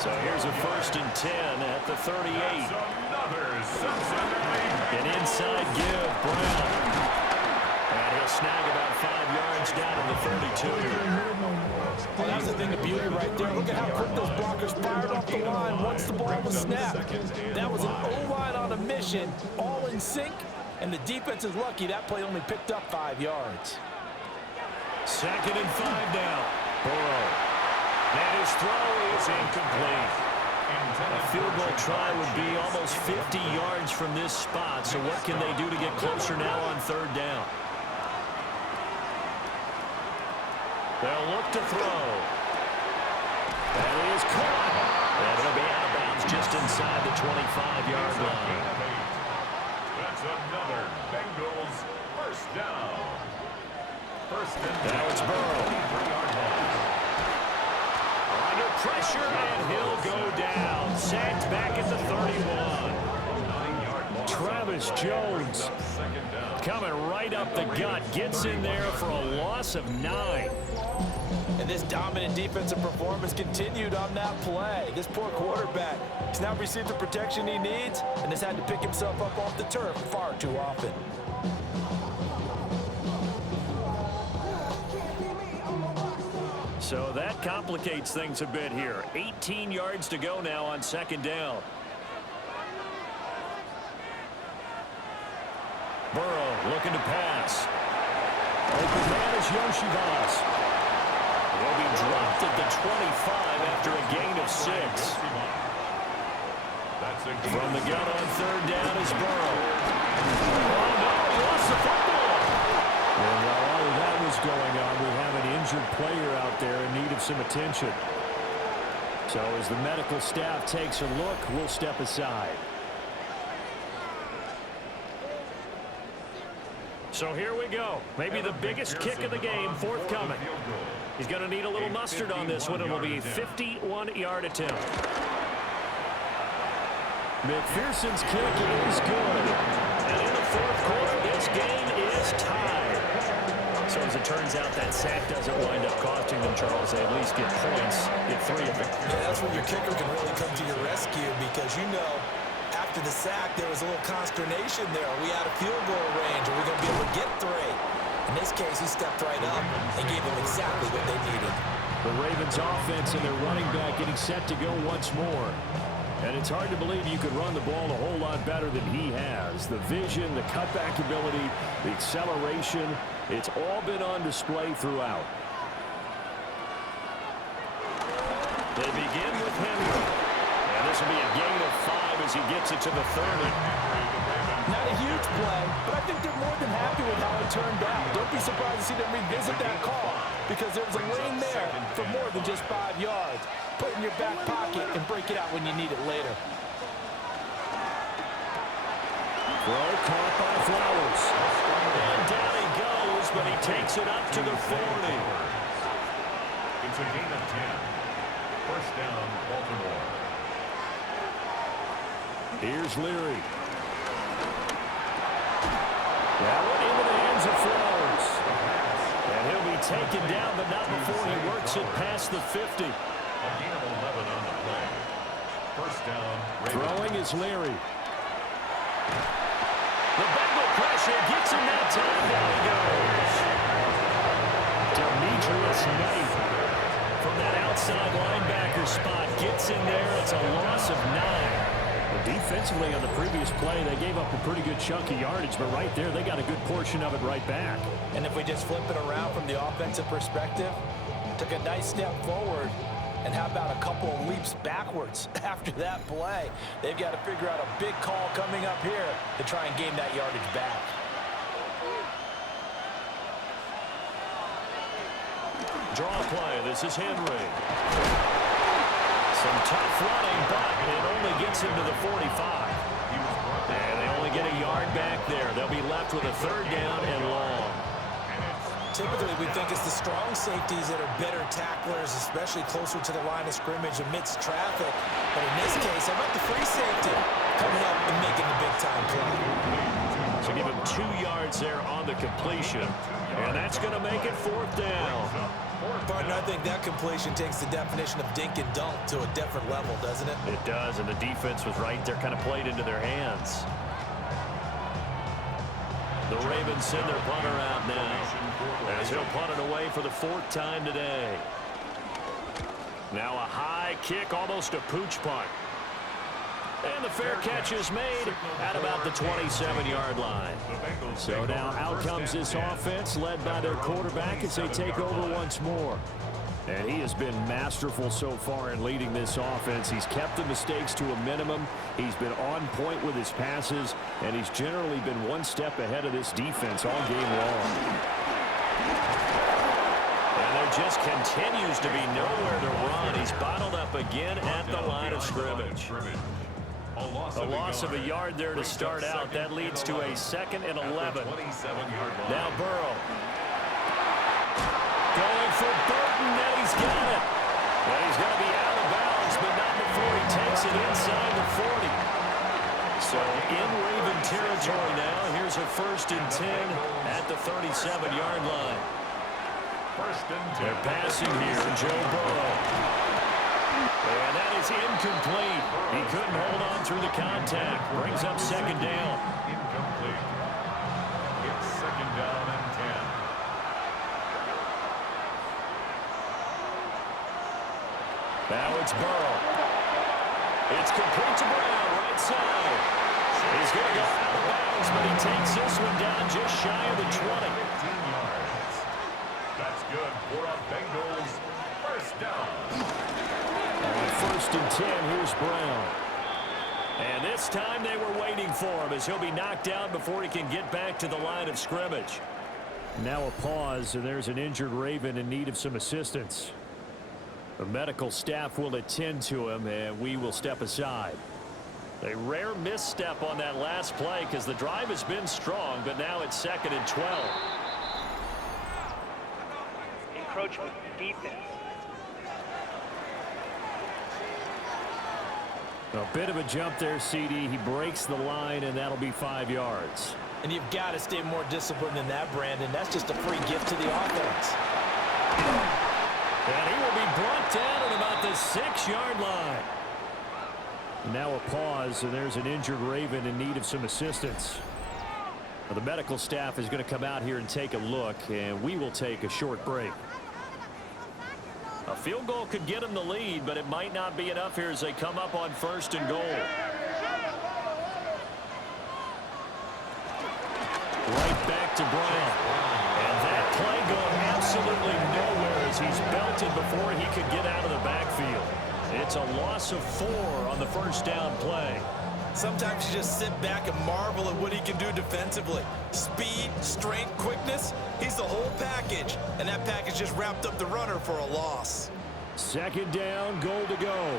So here's a first and 10 at the 38. An inside give, Brown. And he'll snag about 5 yards down to the 32. Well, that's the thing of beauty right there. Look at how quick those blockers fired off the line once the ball was snapped. That was an O-line on a mission, all in sync, and the defense is lucky that play only picked up 5 yards. Second and 5 now. Burrow. And his throw is incomplete. A field goal try would be almost 50 yards from this spot, so what can they do to get closer now on third down? They'll look to throw. That is caught. And it'll be out of bounds just inside the 25-yard line. That's another Bengals first down. First and 10. Now it's Burrow. Under pressure, and he'll go down. Sacked back at the 31. Travis Jones coming right up the gut. Gets in there for a loss of 9. And this dominant defensive performance continued on that play. This poor quarterback has now received the protection he needs and has had to pick himself up off the turf far too often. So that complicates things a bit here. 18 yards to go now on second down. Burrow looking to pass. Open man is Yoshivas. He'll be dropped at the 25 after a gain of 6. From the gun on third down is Burrow. Oh, no, he lost the football. And while all of that was going on, we have an injured player out there in need of some attention. So as the medical staff takes a look, we'll step aside. So here we go. Maybe the biggest kick of the game forthcoming. He's going to need a little mustard on this one. It'll be a 51-yard attempt. McPherson's kick is good. And in the fourth quarter, this game is tied. So as it turns out, that sack doesn't wind up costing them, Charles. They at least get points, get 3 of them. Yeah, that's where your kicker can really come to your rescue because, you know, after the sack, there was a little consternation there. Are we out of field goal range? Are we going to be able to get 3? In this case, he stepped right up and gave a exactly what they needed. The Ravens offense and their running back getting set to go once more. And it's hard to believe you could run the ball a whole lot better than he has. The vision, the cutback ability, the acceleration, it's all been on display throughout. They begin with Henry. And this will be a gain of 5 as he gets it to the 30. Not a huge play, but I think they're more than happy with how it turned out. Don't be surprised to see them revisit that call because there was a lane there for more than just 5 yards. Put it in your back pocket and break it out when you need it later. Throw caught by Flowers. And down he goes, but he takes it up to the 40. It's a gain of 10. First down, Baltimore. Here's Leary. That one into the hands of Flowers. And he'll be taken down, but not before he works it past the 50. A gain of 11 on the play. First down, Ravens. Throwing is Leary. The Bengal pressure gets him that time. Down he goes. Demetrius Knight from that outside linebacker spot gets in there. It's a loss of 9. Defensively on the previous play, they gave up a pretty good chunk of yardage, but right there, they got a good portion of it right back. And if we just flip it around from the offensive perspective, took a nice step forward, and how about a couple of leaps backwards after that play? They've got to figure out a big call coming up here to try and gain that yardage back. Draw play. This is Henry. Some tough running, but it only gets him to the 45. And they only get a yard back there. They'll be left with a 3rd down and long. Typically, we think it's the strong safeties that are better tacklers, especially closer to the line of scrimmage amidst traffic. But in this case, how about the free safety coming up and making the big-time play? So give him 2 yards there on the completion. And that's going to make it 4th down. Partner, I think that completion takes the definition of dink and dunk to a different level, doesn't it? It does, and the defense was right there, kind of played into their hands. The Ravens send their punter out now, as he'll punt it away for the 4th time today. Now a high kick, almost a pooch punt. And the fair catch is made at about the 27-yard line. So now out comes this offense led by their quarterback as they take over once more. And he has been masterful so far in leading this offense. He's kept the mistakes to a minimum. He's been on point with his passes, and he's generally been one step ahead of this defense all game long. And there just continues to be nowhere to run. He's bottled up again at the line of scrimmage. A loss of a yard there to start out. That leads to a 2nd and 11. Now Burrow. Going for Burton, and he's got it. And he's going to be out of bounds, but not before he takes it inside the 40. So in Raven territory now. Here's a 1st and 10 at the 37-yard line. They're passing here, Joe Burrow. And that is incomplete. He couldn't hold on through the contact. Brings up 2nd down. Incomplete. It's 2nd down and 10. Now it's Burrow. It's complete to Brown, right side. He's going to go out of bounds, but he takes this one down just shy of the 20. 15 yards. That's good for a Bengals 1st down. 1st and 10, here's Brown. And this time they were waiting for him as he'll be knocked down before he can get back to the line of scrimmage. Now a pause, and there's an injured Raven in need of some assistance. The medical staff will attend to him, and we will step aside. A rare misstep on that last play because the drive has been strong, but now it's 2nd and 12. Encroachment, defense. A bit of a jump there, CD. He breaks the line, and that'll be 5 yards. And you've got to stay more disciplined than that, Brandon. That's just a free gift to the offense. And he will be brought down at about the 6-yard line. Now a pause, and there's an injured Raven in need of some assistance. Well, the medical staff is going to come out here and take a look, and we will take a short break. A field goal could get them the lead, but it might not be enough here as they come up on 1st and goal. Right back to Brown. And that play going absolutely nowhere as he's belted before he could get out of the backfield. It's a loss of 4 on the 1st down play. Sometimes you just sit back and marvel at what he can do defensively. Speed, strength, quickness, he's the whole package. And that package just wrapped up the runner for a loss. 2nd down, goal to go.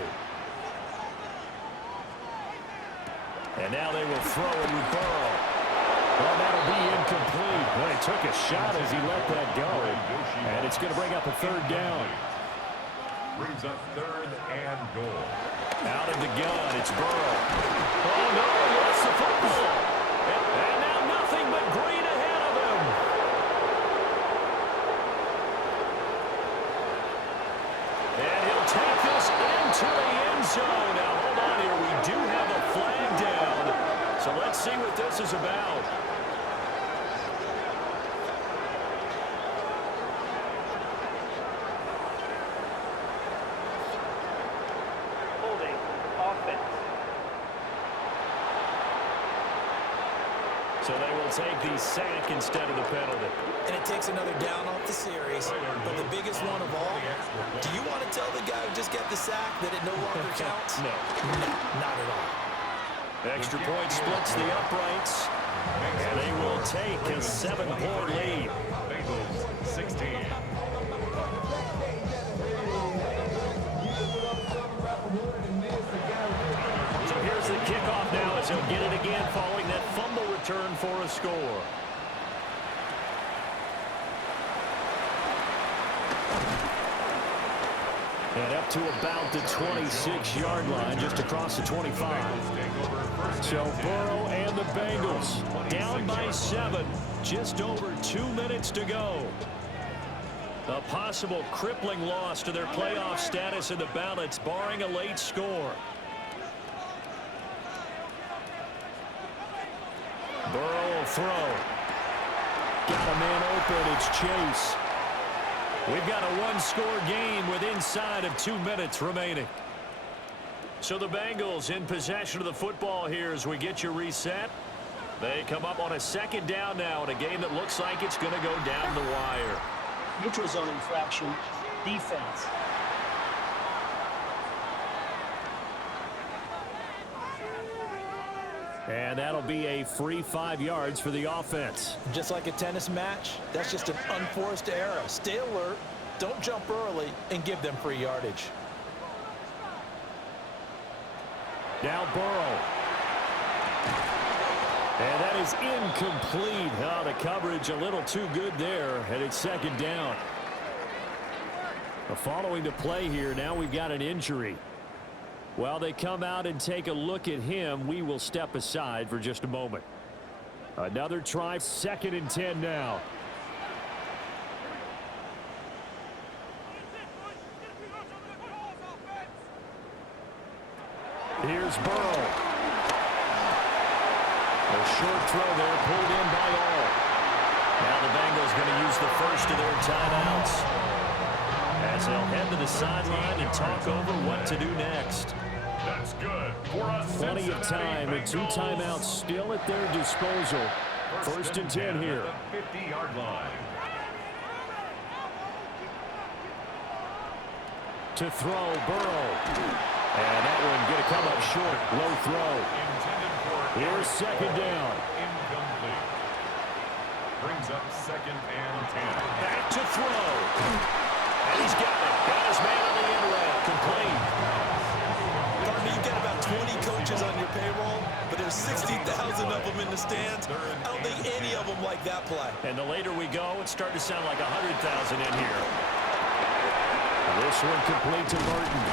And now they will throw it with Burrow. Well, that'll be incomplete. Well, he took a shot as he let that go. And it's going to bring up a 3rd down. Brings up 3rd and goal. Out of the gun, it's Burrow. Oh, no, he lost the football. And now nothing but green ahead of him. And he'll take this into the end zone. Now, hold on here. We do have a flag down. So let's see what this is about. Holding offense. So they will take the sack instead of the penalty. And it takes another down off the series. But the biggest one of all, do you want to tell the guy who just got the sack that it no longer counts? No. No, not at all. Extra point splits the uprights. And they will take a 7-point lead. Bengals 16. So here's the kickoff now as he'll get it again following that fumble return for a score. And up to about the 26-yard line, just across the 25. So Burrow and the Bengals down by 7, just over 2 minutes to go. A possible crippling loss to their playoff status in the balance, barring a late score. Burrow will throw. Got a man open, it's Chase. We've got a one-score game with inside of 2 minutes remaining. So the Bengals in possession of the football here as we get you reset. They come up on a 2nd down now in a game that looks like it's going to go down the wire. Neutral zone infraction, defense. And that'll be a free 5 yards for the offense. Just like a tennis match, that's just an unforced error. Stay alert, don't jump early, and give them free yardage. Now Burrow. And that is incomplete. Oh, the coverage a little too good there, and it's 2nd down. Following the play here, now we've got an injury. While they come out and take a look at him, we will step aside for just a moment. Another try, 2nd and 10 now. Here's Burrow. A short throw there, pulled in by all. Now the Bengals going to use the first of their timeouts as they'll head to the sideline and talk over what to do next. That's good for us. Plenty of time and 2 timeouts still at their disposal. 1st and 10 here. At the 50-yard line. To throw, Burrow. And that one going to come up short. Low throw. Here's 2nd down. Incomplete. Brings up 2nd and 10. Back to throw. And he's got it. Got his man on the end route. Complete. Partner, you've got about 20 coaches on your payroll, but there's 60,000 of them in the stands. I don't think any of them like that play. And the later we go, it's starting to sound like 100,000 in here. This one complete to Burton.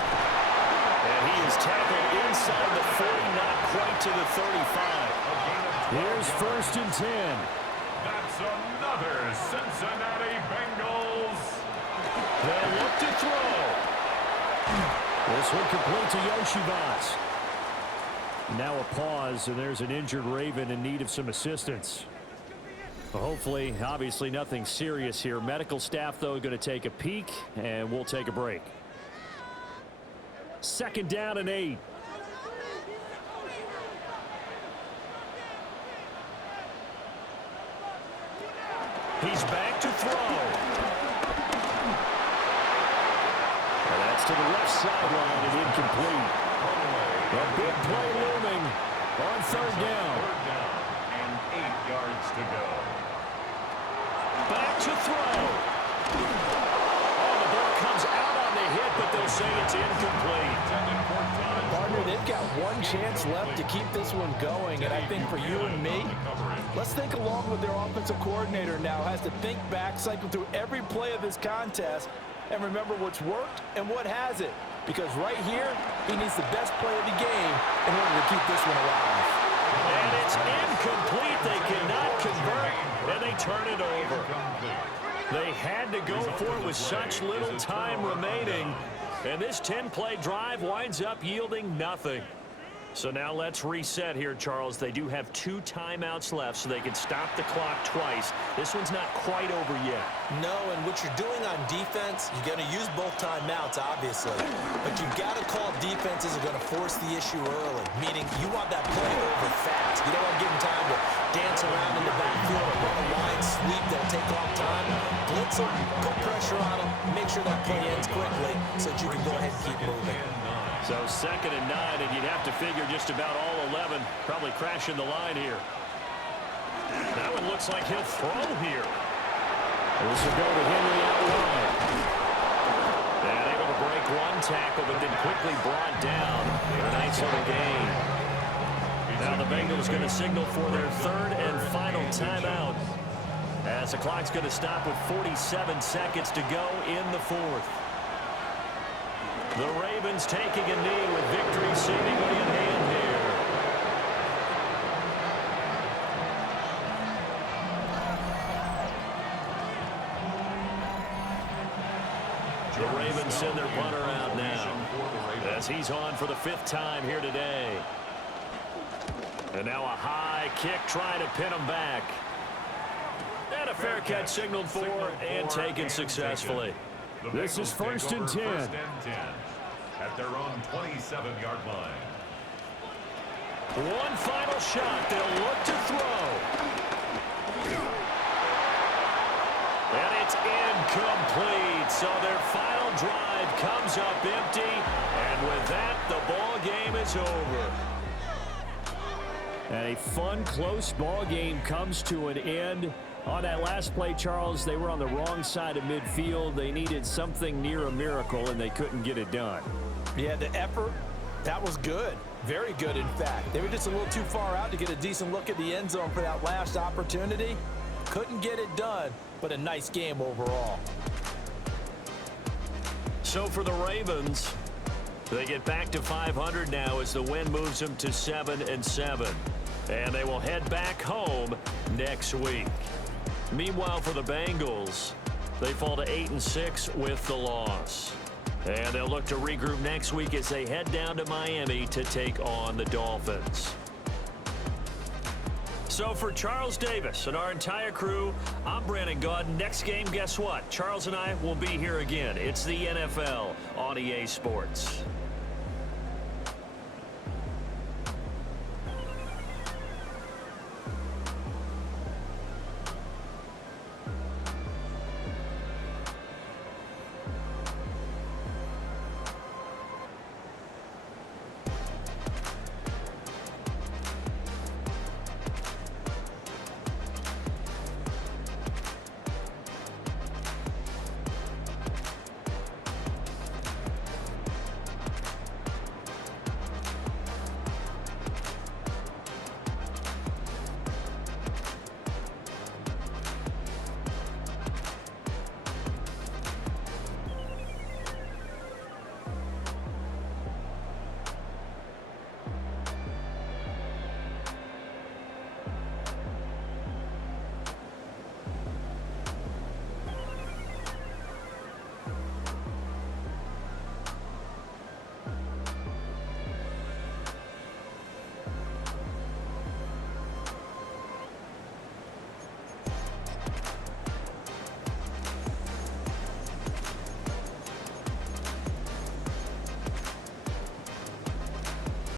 And he is tackled inside the 40, not quite to the 35. Here's 1st and 10. That's another Cincinnati Bengals. They'll look to throw. This one complete to Yoshivas. Now a pause, and there's an injured Raven in need of some assistance. Hopefully, obviously nothing serious here. Medical staff, though, going to take a peek, and we'll take a break. 2nd down and 8. He's back to throw. And that's to the left sideline and incomplete. A big play looming on 3rd down. 3rd down and 8 yards to go. Back to throw. Oh, the ball comes out on the hit, but they'll say it's incomplete. Partner, they've got one chance left to keep this one going, and I think for you and me, let's think along with their offensive coordinator now. Has to think back, cycle through every play of this contest, and remember what's worked and what hasn't. Because right here, he needs the best play of the game in order to keep this one alive. And it's incomplete. They cannot convert, and they turn it over. They had to go for it with such little time remaining, and this 10-play drive winds up yielding nothing. So now let's reset here, Charles. They do have 2 timeouts left, so they can stop the clock twice. This one's not quite over yet. No, and what you're doing on defense, you're going to use both timeouts, obviously. But you've got to call defenses are going to force the issue early, meaning you want that play over fast. You don't want to give them time to dance around in the backfield or run a wide sweep that'll take off time. Blitz them, put pressure on them, make sure that play ends quickly so that you can go ahead and keep moving. So 2nd and 9, and you'd have to figure just about all 11 probably crashing the line here. That one looks like he'll throw here. This will go to Henry out wide. And able to break one tackle, but then quickly brought down. A nice little gain. Now the Bengals going to signal for their 3rd and final timeout, as the clock's going to stop with 47 seconds to go in the 4th. The Ravens taking a knee with victory seemingly in hand here. The Ravens send their punter out now, as he's on for the 5th time here today. And now a high kick trying to pin him back. And a fair catch signaled for and taken successfully. This is 1st and 10. At their own 27-yard line. One final shot. They'll look to throw. And it's incomplete. So their final drive comes up empty. And with that, the ball game is over. And a fun, close ball game comes to an end. On that last play, Charles, they were on the wrong side of midfield. They needed something near a miracle, and they couldn't get it done. Yeah, the effort, that was good. Very good, in fact. They were just a little too far out to get a decent look at the end zone for that last opportunity. Couldn't get it done, but a nice game overall. So for the Ravens, they get back to 500 now as the win moves them to 7-7. And they will head back home next week. Meanwhile, for the Bengals, they fall to 8-6 with the loss. And they'll look to regroup next week as they head down to Miami to take on the Dolphins. So for Charles Davis and our entire crew, I'm Brandon Gaudin. Next game, guess what? Charles and I will be here again. It's the NFL on EA Sports.